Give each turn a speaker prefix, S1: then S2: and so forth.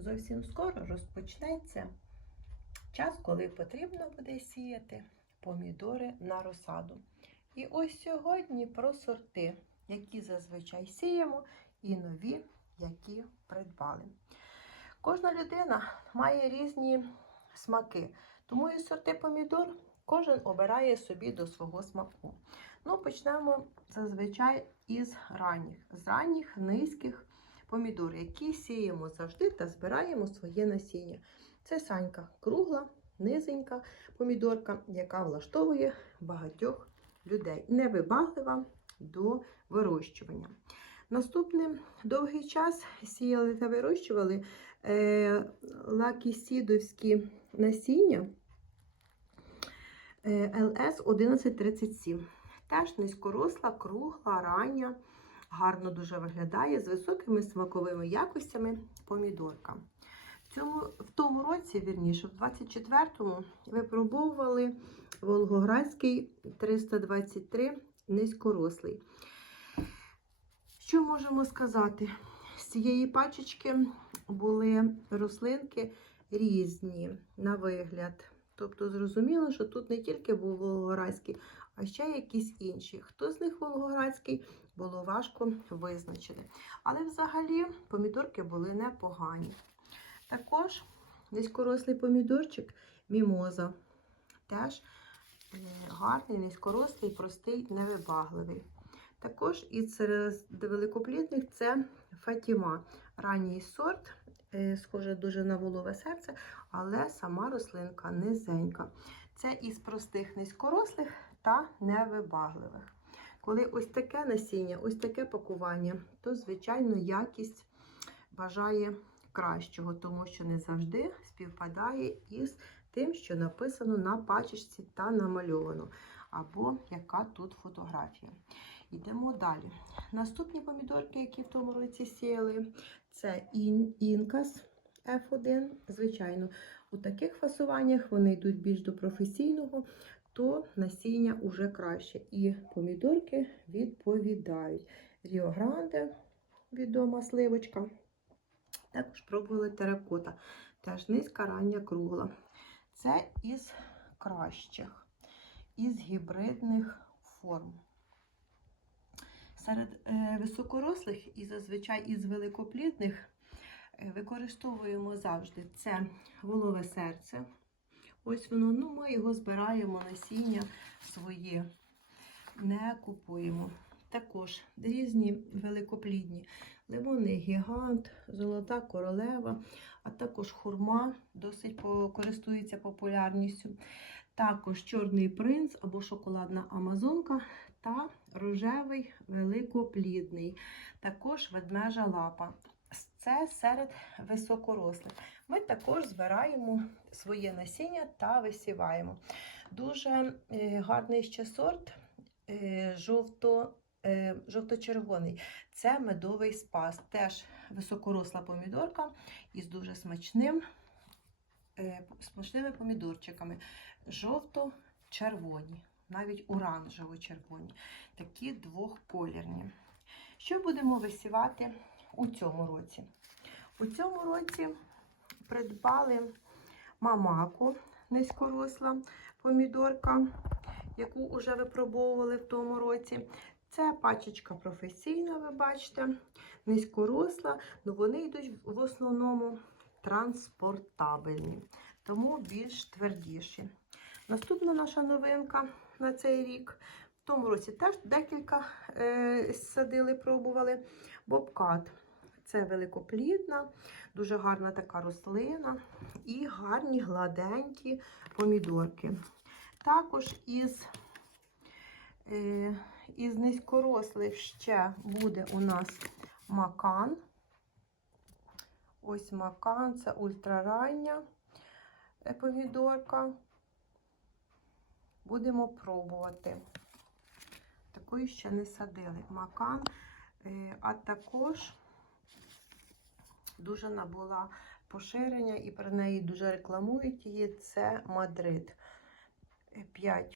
S1: зовсім скоро розпочнеться час, коли потрібно буде сіяти помідори на розсаду. І ось сьогодні про сорти, які зазвичай сіємо, і нові, які придбали. Кожна людина має різні смаки, тому і сорти помідор кожен обирає собі до свого смаку. Ну, почнемо зазвичай із ранніх, з ранніх низьких помідор, які сіємо завжди та збираємо своє насіння. Це санька кругла, низенька помідорка, яка влаштовує багатьох людей. Невибаглива до вирощування. Наступним довгий час сіяли та вирощували е, лакісідовські насіння е, ЛС 1137. Теж низькоросла, кругла, рання, гарно дуже виглядає з високими смаковими якостями помідорка. В, цьому, в тому році, вірніше, в 24-му, випробовували Волгоградський 323 низькорослий. Що можемо сказати? З цієї пачечки були рослинки різні на вигляд. Тобто, зрозуміло, що тут не тільки був Волгоградський, а ще якісь інші. Хто з них Волгоградський, було важко визначити. Але взагалі помідорки були непогані. Також низькорослий помідорчик мімоза. Теж е, гарний, низькорослий, простий, невибагливий. Також із серед великоплідних це Фатіма. Ранній сорт, схоже дуже на волове серце, але сама рослинка низенька. Це із простих низькорослих та невибагливих. Коли ось таке насіння, ось таке пакування, то, звичайно, якість бажає кращого, тому що не завжди співпадає із тим, що написано на пачечці та намальовано, або яка тут фотографія. Йдемо далі. Наступні помідорки, які в тому році сіяли, це ін, інкас F1. Звичайно, у таких фасуваннях вони йдуть більш до професійного, то насіння уже краще. І помідорки відповідають. Ріо Гранде, відома сливочка. Також пробували теракота. Теж низька рання кругла. Це із кращих, із гібридних форм. Серед е, високорослих і зазвичай із великоплідних е, використовуємо завжди це волове серце. Ось воно, ну ми його збираємо насіння своє, не купуємо. Також різні великоплідні лимонний гігант, золота королева, а також хурма досить користується популярністю. Також чорний принц або шоколадна амазонка та рожевий великоплідний, також ведмежа лапа. Це серед високорослих. Ми також збираємо своє насіння та висіваємо. Дуже е, гарний ще сорт е, жовто, жовто-червоний. Це медовий спас. Теж високоросла помідорка із дуже смачним, смачними помідорчиками. Жовто-червоні, навіть оранжево-червоні, такі двохколірні. Що будемо висівати у цьому році? У цьому році придбали мамаку низькоросла помідорка, яку вже випробовували в тому році. Це пачечка професійна, ви бачите, низькоросла, але вони йдуть в основному транспортабельні, тому більш твердіші. Наступна наша новинка на цей рік. В тому році теж декілька е, садили, пробували бобкат. Це великоплідна, дуже гарна така рослина і гарні гладенькі помідорки. Також із із низькорослих ще буде у нас макан. Ось макан, це ультрарання помідорка. Будемо пробувати. Такої ще не садили. Макан, е, а також дуже набула поширення і про неї дуже рекламують її. Це Мадрид. 5